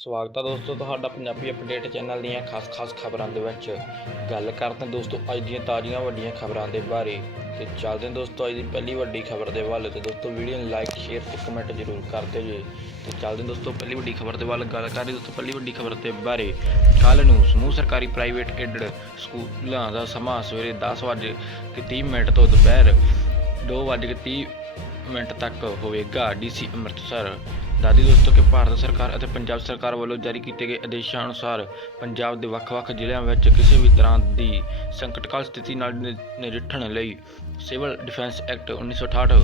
ਸਵਾਗਤ ਹੈ ਦੋਸਤੋ ਤੁਹਾਡਾ ਪੰਜਾਬੀ ਅਪਡੇਟ ਚੈਨਲ ਦੀਆਂ ਖਾਸ-ਖਾਸ ਖਬਰਾਂ ਦੇ ਵਿੱਚ। ਗੱਲ ਕਰਦੇ ਹਾਂ ਦੋਸਤੋ ਅੱਜ ਦੀਆਂ ਤਾਜ਼ੀਆਂ ਵੱਡੀਆਂ ਖਬਰਾਂ ਦੇ ਬਾਰੇ। ਤੇ ਚੱਲਦੇ ਹਾਂ ਦੋਸਤੋ ਅੱਜ ਦੀ ਪਹਿਲੀ ਵੱਡੀ ਖਬਰ ਦੇ ਵੱਲ ਤੇ ਦੋਸਤੋ ਵੀਡੀਓ ਨੂੰ ਲਾਈਕ ਸ਼ੇਅਰ ਤੇ ਕਮੈਂਟ ਜ਼ਰੂਰ ਕਰਦੇ ਜੇ ਤੇ ਚੱਲਦੇ ਹਾਂ ਦੋਸਤੋ ਪਹਿਲੀ ਵੱਡੀ ਖਬਰ ਦੇ ਵੱਲ ਗੱਲ ਕਰਦੇ ਦੋਸਤੋ ਪਹਿਲੀ ਵੱਡੀ ਖਬਰ ਦੇ ਬਾਰੇ। ਕੱਲ ਨੂੰ ਸਮੂਹ ਸਰਕਾਰੀ ਪ੍ਰਾਈਵੇਟ ਏਡਡ ਸਕੂਲਾਂ ਦਾ ਸਮਾਂ ਸਵੇਰੇ 10 ਵਜੇ ਤੇ 30 ਮਿੰਟ ਤੋਂ ਦੁਪਹਿਰ 2:30 ਮਿੰਟ ਤੱਕ ਹੋਵੇਗਾ। ਡੀਸੀ ਅੰਮ੍ਰਿਤਸਰ ਦਾਦੀ ਦੋਸਤੋ ਕਿ ਭਾਰਤ ਸਰਕਾਰ ਅਤੇ ਪੰਜਾਬ ਸਰਕਾਰ ਵੱਲੋਂ ਜਾਰੀ ਕੀਤੇ ਗਏ ਆਦੇਸ਼ਾਂ ਅਨੁਸਾਰ ਪੰਜਾਬ ਦੇ ਵੱਖ-ਵੱਖ ਜ਼ਿਲ੍ਹਿਆਂ ਵਿੱਚ ਕਿਸੇ ਵੀ ਤਰ੍ਹਾਂ ਦੀ ਸੰਕਟਕਾਲ ਸਥਿਤੀ ਨਾਲ ਨਿ- ਨਜਿੱਠਣ ਲਈ ਸਿਵਲ ਡਿਫੈਂਸ ਐਕਟ 1968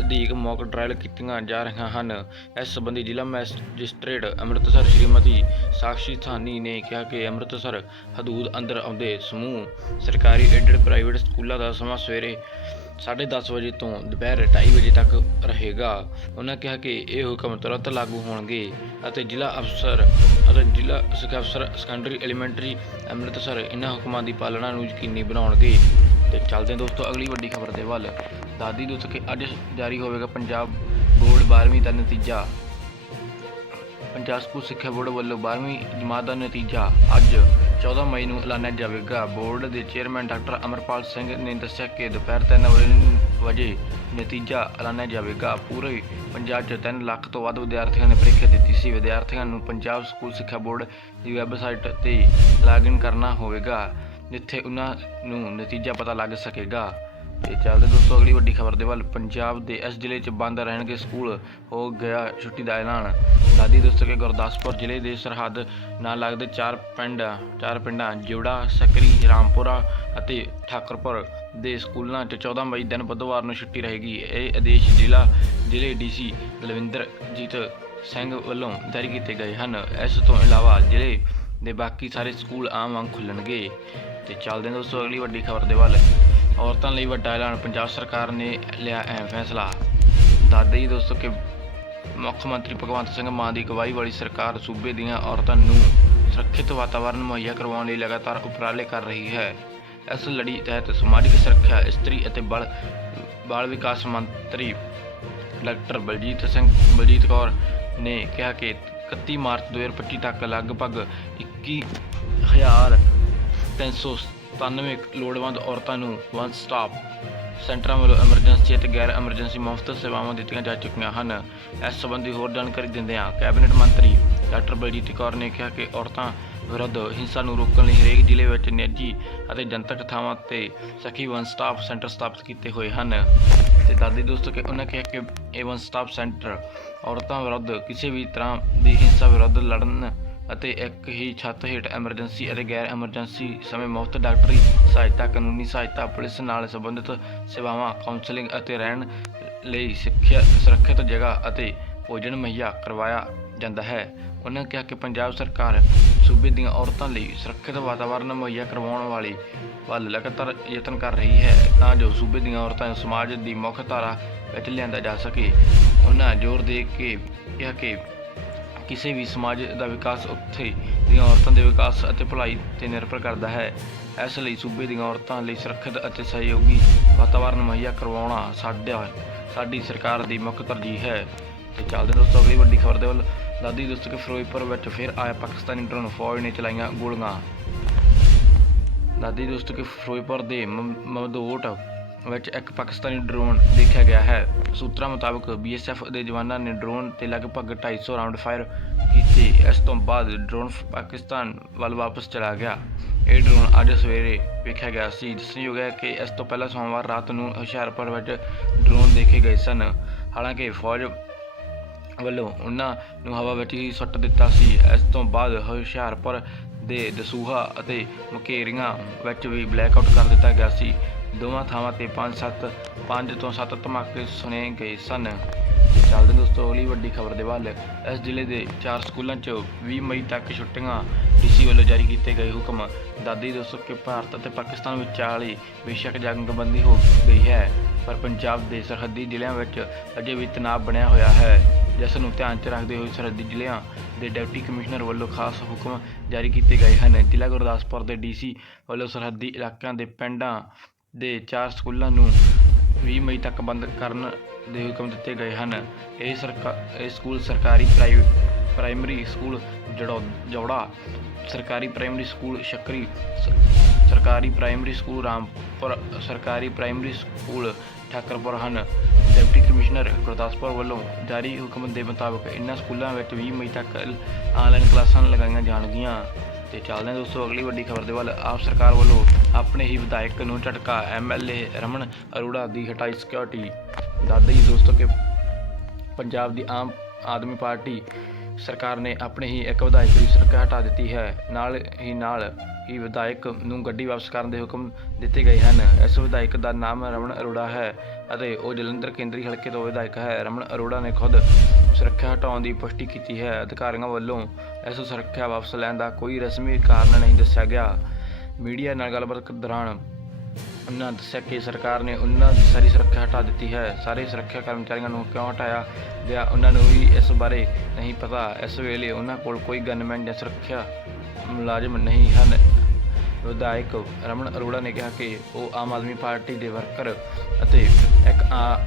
ਅਧੀਕ ਮੌਕ ਡਰਾਇਲ ਕੀਤੀਆਂ ਜਾ ਰਹੀਆਂ ਹਨ। ਇਸ ਸੰਬੰਧੀ ਜ਼ਿਲ੍ਹਾ ਮੈਜਿਸਟ੍ਰੇਟ ਅੰਮ੍ਰਿਤਸਰ ਸ਼੍ਰੀਮਤੀ ਸਾਕਸ਼ੀ ਥਾਨੀ ਨੇ ਕਿਹਾ ਕਿ ਅੰਮ੍ਰਿਤਸਰ ਹਦੂਦ ਅੰਦਰ ਆਉਂਦੇ ਸਮੂਹ ਸਰਕਾਰੀ ਏਡਡ ਪ੍ਰਾਈਵੇਟ ਸਕੂਲਾਂ ਦਾ ਸਮਾਂ ਸਵੇਰੇ 10:30 ਵਜੇ ਤੋਂ ਦੁਪਹਿਰ 2:30 ਵਜੇ ਤੱਕ ਰਹੇਗਾ। ਉਹਨਾਂ ਕਿਹਾ ਕਿ ਇਹ ਹੁਕਮ ਤੁਰੰਤ ਲਾਗੂ ਹੋਣਗੇ ਅਤੇ ਜ਼ਿਲ੍ਹਾ ਅਫਸਰ ਅਤੇ ਜ਼ਿਲ੍ਹਾ ਸਿੱਖਿਆ ਅਫਸਰ ਸੈਕੰਡਰੀ ਐਲੀਮੈਂਟਰੀ ਅੰਮ੍ਰਿਤਸਰ ਇਹਨਾਂ ਹੁਕਮਾਂ ਦੀ ਪਾਲਣਾ ਨੂੰ ਯਕੀਨੀ ਬਣਾਉਣਗੇ। ਤੇ ਚੱਲਦੇ ਹਾਂ ਦੋਸਤੋ, ਅਗਲੀ ਵੱਡੀ ਖਬਰ ਦੇ ਵੱਲ। ਦਾਦੀ ਦੋਸਤੋ ਕਿ ਅੱਜ ਜਾਰੀ ਹੋਵੇਗਾ ਪੰਜਾਬ ਬੋਰਡ 12ਵੀਂ ਦਾ ਨਤੀਜਾ। ਪੰਜਾਬ ਸਕੂਲ ਸਿੱਖਿਆ ਬੋਰਡ ਵੱਲੋਂ 12ਵੀਂ ਜਮਾਤ ਦਾ ਨਤੀਜਾ। ਅੱਜ 14 ਮਈ ਨੂੰ ਐਲਾਨਿਆ ਜਾਵੇਗਾ। ਬੋਰਡ ਦੇ ਚੇਅਰਮੈਨ ਡਾਕਟਰ ਅਮਰਪਾਲ ਸਿੰਘ ਨੇ ਦੱਸਿਆ ਕਿ ਦੁਪਹਿਰ 3 ਵਜੇ- ਨਤੀਜਾ ਐਲਾਨਿਆ ਜਾਵੇਗਾ। ਪੂਰੇ ਪੰਜਾਬ 'ਚ 3 ਲੱਖ ਤੋਂ ਵੱਧ ਵਿਦਿਆਰਥੀਆਂ ਨੇ ਪ੍ਰੀਖਿਆ ਦਿੱਤੀ ਸੀ। ਵਿਦਿਆਰਥੀਆਂ ਨੂੰ ਪੰਜਾਬ ਸਕੂਲ ਸਿੱਖਿਆ ਬੋਰਡ ਦੀ ਵੈਬਸਾਈਟ ਤੇ ਲਾਗਇਨ ਕਰਨਾ ਹੋਵੇਗਾ, ਜਿੱਥੇ ਉਹਨਾਂ ਨੂੰ ਨਤੀਜਾ ਪਤਾ ਲੱਗ ਸਕੇਗਾ। ਤੇ ਚੱਲਦੇ ਦੋਸਤੋ, ਅਗਲੀ ਵੱਡੀ ਖਬਰ ਦੇ ਵੱਲ। ਪੰਜਾਬ ਦੇ ਇਸ ਜ਼ਿਲ੍ਹੇ 'ਚ ਬੰਦ ਰਹਿਣਗੇ ਸਕੂਲ। ਹੋ ਗਿਆ ਛੁੱਟੀ ਦਾ ਐਲਾਨ। ਦਾਦੀ ਦੋਸਤੋ ਕਿ ਗੁਰਦਾਸਪੁਰ ਜ਼ਿਲ੍ਹੇ ਦੇ ਸਰਹੱਦ ਨਾਲ ਲੱਗਦੇ ਚਾਰ ਪਿੰਡ, ਚਾਰ ਪਿੰਡਾਂ ਜਿਉੜਾ ਸਕਰੀ, ਰਾਮਪੁਰਾ ਅਤੇ ਠਾਕਰਪੁਰ ਦੇ ਸਕੂਲਾਂ 'ਚ 14 ਮਈ ਦਿਨ ਬੁੱਧਵਾਰ ਨੂੰ ਛੁੱਟੀ ਰਹੇਗੀ। ਇਹ ਆਦੇਸ਼ ਜ਼ਿਲ੍ਹਾ, ਜ਼ਿਲ੍ਹੇ ਡੀਸੀ ਦਲਵਿੰਦਰਜੀਤ ਸਿੰਘ ਵੱਲੋਂ ਜਾਰੀ ਕੀਤੇ ਗਏ ਹਨ। ਇਸ ਤੋਂ ਇਲਾਵਾ ਜ਼ਿਲ੍ਹੇ ਦੇ ਬਾਕੀ ਸਾਰੇ ਸਕੂਲ ਆਮ ਵਾਂਗ ਖੁੱਲਣਗੇ। ਤੇ ਚੱਲਦੇ ਹਾਂ ਦੋਸਤੋ, ਅਗਲੀ ਵੱਡੀ ਖਬਰ ਦੇ ਵੱਲ। ਔਰਤਾਂ ਲਈ ਵੱਡਾ ਐਲਾਨ, ਪੰਜਾਬ ਸਰਕਾਰ ਨੇ ਲਿਆ ਅਹਿਮ ਫੈਸਲਾ। ਦੱਸਦੇ ਹੀ ਦੋਸਤੋ ਕਿ ਮੁੱਖ ਮੰਤਰੀ ਭਗਵੰਤ ਸਿੰਘ ਮਾਨ ਦੀ ਅਗਵਾਈ ਵਾਲੀ ਸਰਕਾਰ ਸੂਬੇ ਦੀਆਂ ਔਰਤਾਂ ਨੂੰ ਸੁਰੱਖਿਅਤ ਵਾਤਾਵਰਣ ਮੁਹੱਈਆ ਕਰਵਾਉਣ ਲਈ ਲਗਾਤਾਰ ਉਪਰਾਲੇ ਕਰ ਰਹੀ ਹੈ। ਇਸ ਲੜੀ ਤਹਿਤ ਸਮਾਜਿਕ ਸੁਰੱਖਿਆ, ਇਸਤਰੀ ਅਤੇ ਬਲ, ਬਾਲ ਵਿਕਾਸ ਮੰਤਰੀ ਡਾਕਟਰ ਬਲਜੀਤ ਸਿੰਘ, ਬਲਜੀਤ ਕੌਰ ਨੇ ਕਿਹਾ ਕਿ 31 ਮਾਰਚ 2025 ਤੱਕ ਲਗਭਗ 21397 ਲੋੜਵੰਦ ਔਰਤਾਂ ਨੂੰ ਵਨ ਸਟਾਪ ਸੈਂਟਰਾਂ ਵੱਲੋਂ ਐਮਰਜੈਂਸੀ ਅਤੇ ਗੈਰ ਐਮਰਜੈਂਸੀ ਮੁਫਤ ਸੇਵਾਵਾਂ ਦਿੱਤੀਆਂ ਜਾ ਚੁੱਕੀਆਂ ਹਨ। ਇਸ ਸੰਬੰਧੀ ਹੋਰ ਜਾਣਕਾਰੀ ਦਿੰਦਿਆਂ ਕੈਬਨਿਟ ਮੰਤਰੀ ਡਾਕਟਰ ਬਲਜੀਤ ਕੌਰ ਨੇ ਕਿਹਾ ਕਿ ਔਰਤਾਂ ਵਿਰੁੱਧ ਹਿੰਸਾ ਨੂੰ ਰੋਕਣ ਲਈ ਹਰੇਕ ਜ਼ਿਲ੍ਹੇ ਵਿੱਚ ਨਿੱਜੀ ਅਤੇ ਜਨਤਕ ਥਾਵਾਂ ਤੇ ਸਖੀ ਵਨ ਸਟਾਪ ਸੈਂਟਰ ਸਥਾਪਿਤ ਕੀਤੇ ਹੋਏ ਹਨ। ਤੇ ਦਾਦੀ ਦੋਸਤੋ ਕਿ ਉਹਨਾਂ ਕਿਹਾ ਕਿ ਇਹ ਵਨ ਸਟਾਪ ਸੈਂਟਰ ਔਰਤਾਂ ਵਿਰੁੱਧ ਕਿਸੇ ਵੀ ਤਰ੍ਹਾਂ ਦੀ ਹਿੰਸਾ ਵਿਰੁੱਧ ਲੜਨ ਅਤੇ ਇੱਕ ਹੀ ਛੱਤ ਹੇਠ ਐਮਰਜੈਂਸੀ ਅਤੇ ਗੈਰ ਐਮਰਜੈਂਸੀ ਸਮੇਂ ਮੁਫਤ ਡਾਕਟਰੀ ਸਹਾਇਤਾ, ਕਾਨੂੰਨੀ ਸਹਾਇਤਾ, ਪੁਲਿਸ ਨਾਲ ਸੰਬੰਧਿਤ ਸੇਵਾਵਾਂ ਕਾਉਂਸਲਿੰਗ ਅਤੇ ਰਹਿਣ ਲਈ ਸਿੱਖਿਆ ਸੁਰੱਖਿਅਤ ਜਗ੍ਹਾ ਅਤੇ ਭੋਜਨ ਮੁਹੱਈਆ ਕਰਵਾਇਆ ਜਾਂਦਾ ਹੈ। ਉਹਨਾਂ ਕਿਹਾ ਕਿ ਪੰਜਾਬ ਸਰਕਾਰ ਸੂਬੇ ਦੀਆਂ ਔਰਤਾਂ ਲਈ ਸੁਰੱਖਿਅਤ ਵਾਤਾਵਰਣ ਮੁਹੱਈਆ ਕਰਵਾਉਣ ਵਾਲੀ ਵੱਲ ਲਗਾਤਾਰ ਯਤਨ ਕਰ ਰਹੀ ਹੈ ਤਾਂ ਜੋ ਸੂਬੇ ਦੀਆਂ ਔਰਤਾਂ ਨੂੰ ਸਮਾਜ ਦੀ ਮੁੱਖ ਧਾਰਾ ਵਿੱਚ ਲਿਆਂਦਾ ਜਾ ਸਕੇ। ਉਹਨਾਂ ਜ਼ੋਰ ਦੇ ਕੇ ਕਿਹਾ ਕਿ ਕਿਸੇ ਵੀ ਸਮਾਜ ਦਾ ਵਿਕਾਸ ਉੱਥੇ ਦੀਆਂ ਔਰਤਾਂ ਦੇ ਵਿਕਾਸ ਅਤੇ ਭਲਾਈ ਤੇ ਨਿਰਭਰ ਕਰਦਾ ਹੈ। ਇਸ ਲਈ ਸੂਬੇ ਦੀਆਂ ਔਰਤਾਂ ਲਈ ਸੁਰੱਖਿਅਤ ਅਤੇ ਸਹਿਯੋਗੀ ਵਾਤਾਵਰਣ ਮੁਹੱਈਆ ਕਰਵਾਉਣਾ ਸਾਡਾ, ਸਾਡੀ ਸਰਕਾਰ ਦੀ ਮੁੱਖ ਤਰਜੀਹ ਹੈ। ਤੇ ਚੱਲਦੇ ਦੋਸਤੋ ਅਗਲੀ ਵੱਡੀ ਖਬਰ ਦੇ ਵੱਲ। ਦਾਦੀ ਦੋਸਤੋ ਕਿ ਫਿਰੋਜ਼ਪੁਰ ਵਿੱਚ ਫਿਰ ਆਇਆ ਪਾਕਿਸਤਾਨੀ ਡਰੋਨ ਫੌਜ ਨੇ ਚਲਾਈਆਂ ਗੋਲੀਆਂ। ਦਾਦੀ ਦੋਸਤੋ ਕਿ ਫਿਰੋਜ਼ਪੁਰ ਦੇ ਮ- ਮਮਦੋਟ ਵਿੱਚ ਇੱਕ ਪਾਕਿਸਤਾਨੀ ਡਰੋਨ ਦੇਖਿਆ ਗਿਆ ਹੈ। ਸੂਤਰਾਂ ਮੁਤਾਬਕ ਬੀਐਸਐਫ ਦੇ ਜਵਾਨਾਂ ਨੇ ਡਰੋਨ ਤੇ ਲਗਭਗ 250 ਰਾਉਂਡ ਫਾਇਰ ਕੀਤੇ। ਇਸ ਤੋਂ ਬਾਅਦ ਡਰੋਨ ਪਾਕਿਸਤਾਨ ਵੱਲ ਵਾਪਸ ਚਲਾ ਗਿਆ। ਇਹ ਡਰੋਨ ਅੱਜ ਸਵੇਰੇ ਵੇਖਿਆ ਗਿਆ ਸੀ। ਦੱਸਣਯੋਗ ਹੈ ਕਿ ਇਸ ਤੋਂ ਪਹਿਲਾਂ ਸੋਮਵਾਰ ਰਾਤ ਨੂੰ ਹੁਸ਼ਿਆਰਪੁਰ ਵਿੱਚ ਡਰੋਨ ਦੇਖੇ ਗਏ ਸਨ। ਹਾਲਾਂਕਿ ਫੌਜ ਵੱਲੋਂ ਉਹਨਾਂ ਨੂੰ ਹਵਾ ਵਿੱਚ ਹੀ ਸੁੱਟ ਦਿੱਤਾ ਸੀ। ਇਸ ਤੋਂ ਬਾਅਦ ਹੁਸ਼ਿਆਰਪੁਰ ਦੇ ਦਸੂਹਾ ਅਤੇ ਮੁਕੇਰੀਆਂ ਵਿੱਚ ਵੀ ਬਲੈਕਆਊਟ ਕਰ ਦਿੱਤਾ ਗਿਆ ਸੀ। ਦੋਵਾਂ ਥਾਵਾਂ ਤੇ 5-7 5 ਤੋਂ 7 ਧਮਾਕੇ ਸੁਣੇ ਗਏ ਸਨ। ਤੇ ਚੱਲਦੇ ਦੋਸਤੋ, ਅਗਲੀ ਵੱਡੀ ਖਬਰ ਦੇ ਵੱਲ। ਇਸ ਜ਼ਿਲ੍ਹੇ ਦੇ ਚਾਰ ਸਕੂਲਾਂ 'ਚ 20 ਮਈ ਤੱਕ ਛੁੱਟੀਆਂ ਡੀਸੀ ਵੱਲੋਂ ਜਾਰੀ ਕੀਤੇ ਗਏ ਹੁਕਮ। ਦਾਦੀ ਦੋਸਤੋ ਕਿ ਭਾਰਤ ਅਤੇ ਪਾਕਿਸਤਾਨ ਵਿਚਾਲੇ ਬੇਸ਼ੱਕ ਜੰਗਬੰਦੀ ਹੋ ਗਈ ਹੈ, ਪਰ ਪੰਜਾਬ ਦੇ ਸਰਹੱਦੀ ਜ਼ਿਲ੍ਹਿਆਂ ਵਿੱਚ ਅਜੇ ਵੀ ਤਣਾਅ ਬਣਿਆ ਹੋਇਆ ਹੈ। ਜਿਸ ਨੂੰ ਧਿਆਨ 'ਚ ਰੱਖਦੇ ਹੋਏ ਸਰਹੱਦੀ ਜ਼ਿਲ੍ਹਿਆਂ ਦੇ ਡਿਪਟੀ ਕਮਿਸ਼ਨਰ ਵੱਲੋਂ ਖਾਸ ਹੁਕਮ ਜਾਰੀ ਕੀਤੇ ਗਏ ਹਨ। ਜ਼ਿਲ੍ਹਾ ਗੁਰਦਾਸਪੁਰ ਦੇ ਡੀਸੀ ਵੱਲੋਂ ਸਰਹੱਦੀ ਇਲਾਕਿਆਂ ਦੇ ਪਿੰਡਾਂ ਦੇ ਚਾਰ ਸਕੂਲਾਂ ਨੂੰ 20 ਮਈ ਤੱਕ ਬੰਦ ਕਰਨ ਦੇ ਹੁਕਮ ਦਿੱਤੇ ਗਏ ਹਨ। ਇਹ ਸਰਕਾਰ ਇਹ ਸਕੂਲ ਸਰਕਾਰੀ ਪ੍ਰਾਈਵੇਟ ਪ੍ਰਾਇਮਰੀ ਸਕੂਲ ਜੜੋ, ਜੋੜਾ, ਸਰਕਾਰੀ ਪ੍ਰਾਇਮਰੀ ਸਕੂਲ ਸ਼ਕਰੀ, ਸ- ਸਰਕਾਰੀ ਪ੍ਰਾਇਮਰੀ ਸਕੂਲ ਰਾਮਪੁਰ, ਸਰਕਾਰੀ ਪ੍ਰਾਇਮਰੀ ਸਕੂਲ ਠਾਕਰਪੁਰ ਹਨ। ਡਿਪਟੀ ਕਮਿਸ਼ਨਰ ਗੁਰਦਾਸਪੁਰ ਵੱਲੋਂ ਜਾਰੀ ਹੁਕਮ ਦੇ ਮੁਤਾਬਕ ਇਨ੍ਹਾਂ ਸਕੂਲਾਂ ਵਿੱਚ 20 ਮਈ ਤੱਕ ਆਨਲਾਈਨ ਕਲਾਸਾਂ ਲਗਾਈਆਂ ਜਾਣਗੀਆਂ। ਤੇ ਚੱਲਦੇ ਹਾਂ ਦੋਸਤੋ, ਅਗਲੀ ਵੱਡੀ ਖਬਰ ਦੇ ਵੱਲ। ਆਪ ਸਰਕਾਰ ਵੱਲੋਂ ਆਪਣੇ ਹੀ ਵਿਧਾਇਕ ਨੂੰ ਝਟਕਾ ਐਮਐਲਏ ਰਮਨ ਅਰੋੜਾ ਦੀ ਹਟਾਈ ਸਿਕਿਉਰਿਟੀ ਦੱਸਦੇ ਹੀ ਦੋਸਤੋ ਕਿ ਪੰਜਾਬ ਦੀ ਆਮ ਆਦਮੀ ਪਾਰਟੀ ਸਰਕਾਰ ਨੇ ਆਪਣੇ ਹੀ ਇੱਕ ਵਿਧਾਇਕ ਦੀ ਸੁਰੱਖਿਆ ਹਟਾ ਦਿੱਤੀ ਹੈ। ਨਾਲ ਹੀ ਨਾਲ ਹੀ ਵਿਧਾਇਕ ਨੂੰ ਗੱਡੀ ਵਾਪਸ ਕਰਨ ਦੇ ਹੁਕਮ ਦਿੱਤੇ ਗਏ ਹਨ। ਇਸ ਵਿਧਾਇਕ ਦਾ ਨਾਮ ਰਮਨ ਅਰੋੜਾ ਹੈ ਅਤੇ ਉਹ ਜਲੰਧਰ ਕੇਂਦਰੀ ਹਲਕੇ ਤੋਂ ਵਿਧਾਇਕ ਹੈ। ਰਮਨ ਅਰੋੜਾ ਨੇ ਖੁਦ ਸੁਰੱਖਿਆ ਹਟਾਉਣ ਦੀ ਪੁਸ਼ਟੀ ਕੀਤੀ ਹੈ। ਅਧਿਕਾਰੀਆਂ ਵੱਲੋਂ ਇਸ ਸੁਰੱਖਿਆ ਵਾਪਸ ਲੈਣ ਦਾ ਕੋਈ ਰਸਮੀ ਕਾਰਨ ਨਹੀਂ ਦੱਸਿਆ ਗਿਆ। ਮੀਡੀਆ ਨਾਲ ਗੱਲਬਾਤ ਦੌਰਾਨ ਉਹਨਾਂ ਦੱਸਿਆ ਕਿ ਸਰਕਾਰ ਨੇ ਉਹਨਾਂ ਦੀ ਸਾਰੀ ਸੁਰੱਖਿਆ ਹਟਾ ਦਿੱਤੀ ਹੈ। ਸਾਰੇ ਸੁਰੱਖਿਆ ਕਰਮਚਾਰੀਆਂ ਨੂੰ ਕਿਉਂ ਹਟਾਇਆ ਗਿਆ ਉਹਨਾਂ ਨੂੰ ਵੀ ਇਸ ਬਾਰੇ ਨਹੀਂ ਪਤਾ। ਇਸ ਵੇਲੇ ਉਹਨਾਂ ਕੋਲ ਕੋਈ ਗਨਮੈਨ ਜਾਂ ਸੁਰੱਖਿਆ ਮੁਲਾਜ਼ਮ ਨਹੀਂ ਹਨ। ਵਿਧਾਇਕ ਰਮਨ ਅਰੋੜਾ ਨੇ ਕਿਹਾ ਕਿ ਉਹ ਆਮ ਆਦਮੀ ਪਾਰਟੀ ਦੇ ਵਰਕਰ ਅਤੇ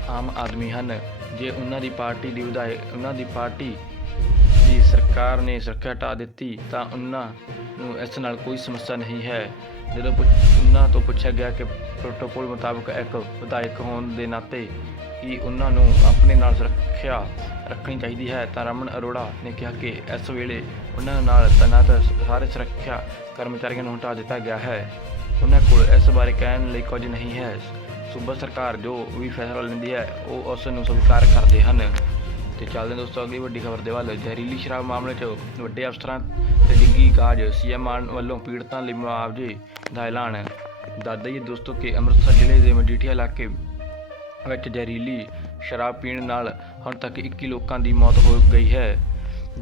ਆਮ ਆਦਮੀ ਹਨ। ਜੇ ਉਹਨਾਂ ਦੀ ਪਾਰਟੀ ਦੀ ਵਿਧਾਇਕ ਉਹਨਾਂ ਦੀ ਪਾਰਟੀ ਦੀ ਸਰਕਾਰ ਨੇ ਸੁਰੱਖਿਆ ਹਟਾ ਦਿੱਤੀ, ਤਾਂ ਉਹਨਾਂ ਨੂੰ ਇਸ ਨਾਲ ਕੋਈ ਸਮੱਸਿਆ ਨਹੀਂ ਹੈ। ਜਦੋਂ ਪੁੱਛ- ਉਹਨਾਂ ਤੋਂ ਪੁੱਛਿਆ ਗਿਆ ਕਿ ਪ੍ਰੋਟੋਕੋਲ ਮੁਤਾਬਕ ਇੱਕ ਵਿਧਾਇਕ ਹੋਣ ਦੇ ਨਾਤੇ ਕੀ ਉਹਨਾਂ ਨੂੰ ਆਪਣੇ ਨਾਲ ਸੁਰੱਖਿਆ ਰੱਖਣੀ ਚਾਹੀਦੀ ਹੈ, ਤਾਂ ਰਮਨ ਅਰੋੜਾ ਨੇ ਕਿਹਾ ਕਿ ਇਸ ਵੇਲੇ ਉਹਨਾਂ ਨਾਲ ਤੈਨਾਤ ਸਾਰੇ ਸੁਰੱਖਿਆ ਕਰਮਚਾਰੀਆਂ ਨੂੰ ਹਟਾ ਦਿੱਤਾ ਗਿਆ ਹੈ। ਉਹਨਾਂ ਕੋਲ ਇਸ ਬਾਰੇ ਕਹਿਣ ਲਈ ਕੁਝ ਨਹੀਂ ਹੈ। ਸੂਬਾ ਸਰਕਾਰ ਜੋ ਵੀ ਫੈਸਲਾ ਲੈਂਦੀ ਹੈ, ਉਹ ਉਸ ਨੂੰ ਸਵੀਕਾਰ ਕਰਦੇ ਹਨ। ਤੇ ਚੱਲਦੇ ਦੋਸਤੋ, ਅਗਲੀ ਵੱਡੀ ਖਬਰ ਦੇ ਵੱਲ। ਜ਼ਹਿਰੀਲੀ ਸ਼ਰਾਬ ਮਾਮਲੇ 'ਚ ਵੱਡੇ ਅਫਸਰਾਂ ਤੇ ਡਿੱਗੀ ਕਾਜ। ਸੀਐਮ ਮਾਨ ਵੱਲੋਂ ਪੀੜਤਾਂ ਲਈ ਮੁਆਵਜ਼ੇ ਦਾ ਐਲਾਨ। ਦੱਸਦਾ ਹੀ ਦੋਸਤੋ ਕਿ ਅੰਮ੍ਰਿਤਸਰ ਜ਼ਿਲ੍ਹੇ ਦੇ ਮਜੀਠੀਆ ਇਲਾਕੇ ਵਿੱਚ ਜ਼ਹਿਰੀਲੀ ਸ਼ਰਾਬ ਪੀਣ ਨਾਲ ਹੁਣ ਤੱਕ 21 ਲੋਕਾਂ ਦੀ ਮੌਤ ਹੋ ਗਈ ਹੈ।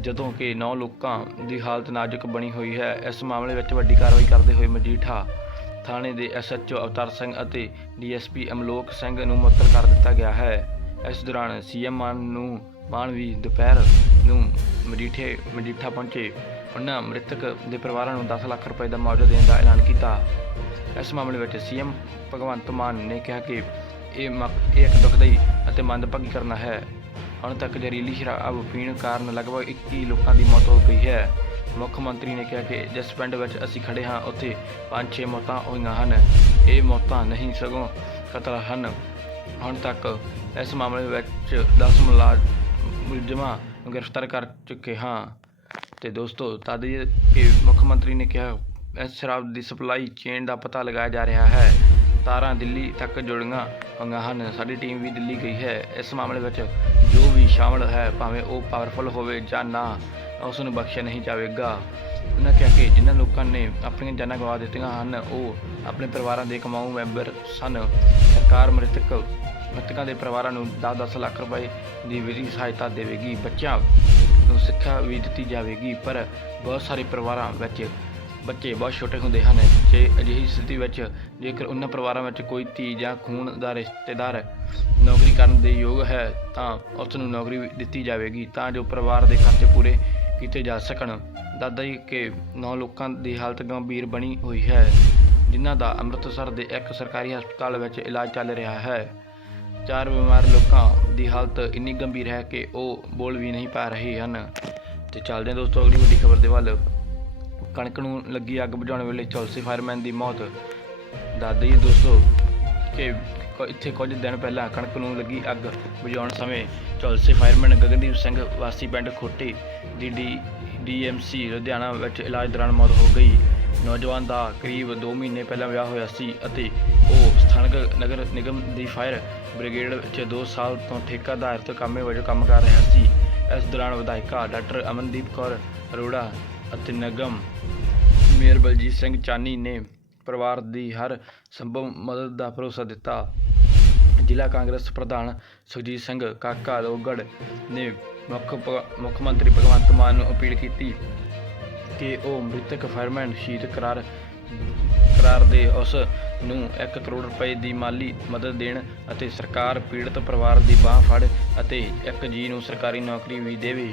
ਜਦੋਂ ਕਿ 9 ਲੋਕਾਂ ਦੀ ਹਾਲਤ ਨਾਜ਼ੁਕ ਬਣੀ ਹੋਈ ਹੈ। ਇਸ ਮਾਮਲੇ ਵਿੱਚ ਵੱਡੀ ਕਾਰਵਾਈ ਕਰਦੇ ਹੋਏ ਮਜੀਠਾ ਥਾਣੇ ਦੇ ਐਸਐਚਓ ਅਵਤਾਰ ਸਿੰਘ ਅਤੇ ਡੀਐਸਪੀ ਅਮਲੋਕ ਸਿੰਘ ਨੂੰ ਮੁਅੱਤਲ ਕਰ ਦਿੱਤਾ ਗਿਆ ਹੈ। ਇਸ ਦੌਰਾਨ ਸੀਐਮ ਮਾਨ ਨੂੰ ਮਾਨ ਵੀ ਦੁਪਹਿਰ ਨੂੰ ਮਜੀਠੇ, ਮਜੀਠਾ ਪਹੁੰਚੇ। ਉਹਨਾਂ ਮ੍ਰਿਤਕ ਦੇ ਪਰਿਵਾਰਾਂ ਨੂੰ 10 ਲੱਖ ਰੁਪਏ ਦਾ ਮੁਆਵਜ਼ਾ ਦੇਣ ਦਾ ਐਲਾਨ ਕੀਤਾ। ਇਸ ਮਾਮਲੇ ਵਿੱਚ ਸੀਐਮ ਭਗਵੰਤ ਮਾਨ ਨੇ ਕਿਹਾ ਕਿ ਇਹ ਮਕ- ਇਹ ਇੱਕ ਦੁਖਦਾਈ ਅਤੇ ਮੰਦਭਾਗੀ ਕਰਨਾ ਹੈ। ਹੁਣ ਤੱਕ ਜ਼ਹਿਰੀਲੀ ਸ਼ਰਾਬ ਪੀਣ ਕਾਰਨ ਲਗਭਗ 21 ਲੋਕਾਂ ਦੀ ਮੌਤ ਹੋ ਗਈ ਹੈ। ਮੁੱਖ ਮੰਤਰੀ ਨੇ ਕਿਹਾ ਕਿ ਜਿਸ ਪਿੰਡ ਵਿੱਚ ਅਸੀਂ ਖੜੇ ਹਾਂ, ਉੱਥੇ 5-6 ਮੌਤਾਂ ਹੋਈਆਂ ਹਨ। ਇਹ ਮੌਤਾਂ ਨਹੀਂ, ਸਗੋਂ ਕਤਲ ਹਨ। ਹੁਣ ਤੱਕ ਇਸ ਮਾਮਲੇ ਵਿੱਚ 10 ਮੁਲਾਜ਼ ਮੁਲਜ਼ਮਾਂ ਨੂੰ ਗ੍ਰਿਫਤਾਰ ਕਰ ਚੁੱਕੇ ਹਾਂ। ਤੇ ਦੋਸਤੋ, ਤਦ ਕਿ ਮੁੱਖ ਮੰਤਰੀ ਨੇ ਕਿਹਾ, ਇਸ ਸ਼ਰਾਬ ਦੀ ਸਪਲਾਈ ਚੇਨ ਦਾ ਪਤਾ ਲਗਾਇਆ ਜਾ ਰਿਹਾ ਹੈ। ਤਾਰਾਂ ਦਿੱਲੀ ਤੱਕ ਜੁੜੀਆਂ ਹੋਈਆਂ ਹਨ। ਸਾਡੀ ਟੀਮ ਵੀ ਦਿੱਲੀ ਗਈ ਹੈ। ਇਸ ਮਾਮਲੇ ਵਿੱਚ ਜੋ ਵੀ ਸ਼ਾਮਲ ਹੈ, ਭਾਵੇਂ ਉਹ ਪਾਵਰਫੁਲ ਹੋਵੇ ਜਾਂ ਨਾ ਉਸ ਨੂੰ ਬਖਸ਼ਿਆ ਨਹੀਂ ਜਾਵੇਗਾ। ਉਹਨਾਂ ਕਿਹਾ ਕਿ ਜਿਨ੍ਹਾਂ ਲੋਕਾਂ ਨੇ ਆਪਣੀਆਂ ਜਾਨਾਂ ਗਵਾ ਦਿੱਤੀਆਂ ਹਨ, ਉਹ ਆਪਣੇ ਪਰਿਵਾਰਾਂ ਦੇ ਕਮਾਊ ਮੈਂਬਰ ਸਨ। ਸਰਕਾਰ ਮ੍ਰਿਤਕ ਮ੍ਰਿਤਕਾਂ ਦੇ ਪਰਿਵਾਰਾਂ ਨੂੰ 10-10 ਲੱਖ ਰੁਪਏ ਦੀ ਵਿੱਤੀ ਸਹਾਇਤਾ ਦੇਵੇਗੀ। ਬੱਚਿਆਂ ਨੂੰ ਸਿੱਖਿਆ ਵੀ ਦਿੱਤੀ ਜਾਵੇਗੀ, ਪਰ ਬਹੁਤ ਸਾਰੇ ਪਰਿਵਾਰਾਂ ਵਿੱਚ ਬੱਚੇ ਬਹੁਤ ਛੋਟੇ ਹੁੰਦੇ ਹਨ। ਜੇ ਅਜਿਹੀ ਸਥਿਤੀ ਵਿੱਚ ਜੇਕਰ ਉਹਨਾਂ ਪਰਿਵਾਰਾਂ ਵਿੱਚ ਕੋਈ ਧੀ ਜਾਂ ਖੂਨ ਦਾ ਰਿਸ਼ਤੇਦਾਰ ਨੌਕਰੀ ਕਰਨ ਦੇ ਯੋਗ ਹੈ, ਤਾਂ ਉਸ ਨੂੰ ਨੌਕਰੀ ਵੀ ਦਿੱਤੀ ਜਾਵੇਗੀ। ਤਾਂ ਜੋ ਪਰਿਵਾਰ ਦੇ ਖਰਚੇ ਪੂਰੇ ਕੀਤੇ ਜਾ ਸਕਣ। ਦਾਦਾ ਜੀ ਕਿ ਨੌ ਲੋਕਾਂ ਦੀ ਹਾਲਤ ਗੰਭੀਰ ਬਣੀ ਹੋਈ ਹੈ, ਜਿਨ੍ਹਾਂ ਦਾ ਅੰਮ੍ਰਿਤਸਰ ਦੇ ਇੱਕ ਸਰਕਾਰੀ ਹਸਪਤਾਲ ਵਿੱਚ ਇਲਾਜ ਚੱਲ ਰਿਹਾ ਹੈ। ਚਾਰ ਬਿਮਾਰ ਲੋਕਾਂ ਦੀ ਹਾਲਤ ਇੰਨੀ ਗੰਭੀਰ ਹੈ ਕਿ ਉਹ ਬੋਲ ਵੀ ਨਹੀਂ ਪਾ ਰਹੇ ਹਨ। ਤੇ ਚੱਲਦੇ ਹਾਂ ਦੋਸਤੋ, ਅਗਲੀ ਵੱਡੀ ਖਬਰ ਦੇ ਵੱਲ। ਕਣਕ ਨੂੰ ਲੱਗੀ ਅੱਗ ਬੁਝਾਉਣ ਵੇਲੇ ਚੌਲਸੀ ਫਾਇਰਮੈਨ ਦੀ ਮੌਤ। ਦੱਸਦੇ ਜੀ ਦੋਸਤੋ ਕਿ ਇੱਥੇ ਕੁਝ ਦਿਨ ਪਹਿਲਾਂ ਕਣਕ ਨੂੰ ਲੱਗੀ ਅੱਗ, ਬੁਝਾਉਣ ਸਮੇਂ ਝੁਲਸੇ ਫਾਇਰਮੈਨ ਗਗਨਦੀਪ ਸਿੰਘ ਵਾਸੀ ਪਿੰਡ ਖੋਟੀ ਦੀ ਡੀ ਡੀਐਮਸੀ ਲੁਧਿਆਣਾ ਵਿੱਚ ਇਲਾਜ ਦੌਰਾਨ ਮੌਤ ਹੋ ਗਈ। ਨੌਜਵਾਨ ਦਾ ਕਰੀਬ 2 ਮਹੀਨੇ ਪਹਿਲਾਂ ਵਿਆਹ ਹੋਇਆ ਸੀ ਅਤੇ ਉਹ ਸਥਾਨਕ ਨਗਰ ਨਿਗਮ ਦੀ ਫਾਇਰ ਬ੍ਰਿਗੇਡ ਵਿੱਚ 2 ਸਾਲ ਤੋਂ ਠੇਕਾਦਾਰ ਤੇ ਕਾਮੇ ਵਜੋਂ ਕੰਮ ਕਰ ਰਿਹਾ ਸੀ। ਇਸ ਦੌਰਾਨ ਵਿਧਾਇਕਾ ਡਾਕਟਰ ਅਮਨਦੀਪ ਕੌਰ ਅਰੋੜਾ ਅਤੇ ਨਿਗਮ ਮੇਅਰ ਬਲਜੀਤ ਸਿੰਘ ਚਾਨੀ ਨੇ ਪਰਿਵਾਰ ਦੀ ਹਰ ਸੰਭਵ ਮਦਦ ਦਾ ਭਰੋਸਾ ਦਿੱਤਾ। ਜ਼ਿਲ੍ਹਾ ਕਾਂਗਰਸ ਪ੍ਰਧਾਨ ਸੁਖਜੀਤ ਸਿੰਘ ਕਾਕਾ ਲੋਗੜ ਨੇ ਮੁੱਖ ਮੁੱਖ ਮੰਤਰੀ ਭਗਵੰਤ ਮਾਨ ਨੂੰ ਅਪੀਲ ਕੀਤੀ ਕਿ ਉਹ ਮ੍ਰਿਤਕ ਫਾਇਰਮੈਨ ਸ਼ਹੀਦ ਕਰਾਰ ਕਰਾਰ ਦੇ ਉਸ ਨੂੰ 1 ਕਰੋੜ ਰੁਪਏ ਦੀ ਮਾਲੀ ਮਦਦ ਦੇਣ ਅਤੇ ਸਰਕਾਰ ਪੀੜਤ ਪਰਿਵਾਰ ਦੀ ਬਾਹ ਫੜ ਅਤੇ ਇੱਕ ਜੀ ਨੂੰ ਸਰਕਾਰੀ ਨੌਕਰੀ ਵੀ ਦੇਵੇ।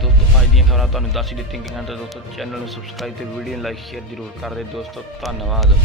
ਦੋਸਤੋ, ਅੱਜ ਦੀਆਂ ਖਬਰਾਂ ਤੁਹਾਨੂੰ ਦੱਸ ਹੀ ਦਿੱਤੀਆਂ ਗਈਆਂ ਤਾਂ ਦੋਸਤੋ, ਚੈਨਲ ਨੂੰ ਸਬਸਕ੍ਰਾਈਬ ਤੇ ਵੀਡੀਓ ਨੂੰ ਲਾਈਕ ਸ਼ੇਅਰ ਜ਼ਰੂਰ ਕਰ ਦਿਓ। ਦੋਸਤੋ, ਧੰਨਵਾਦ।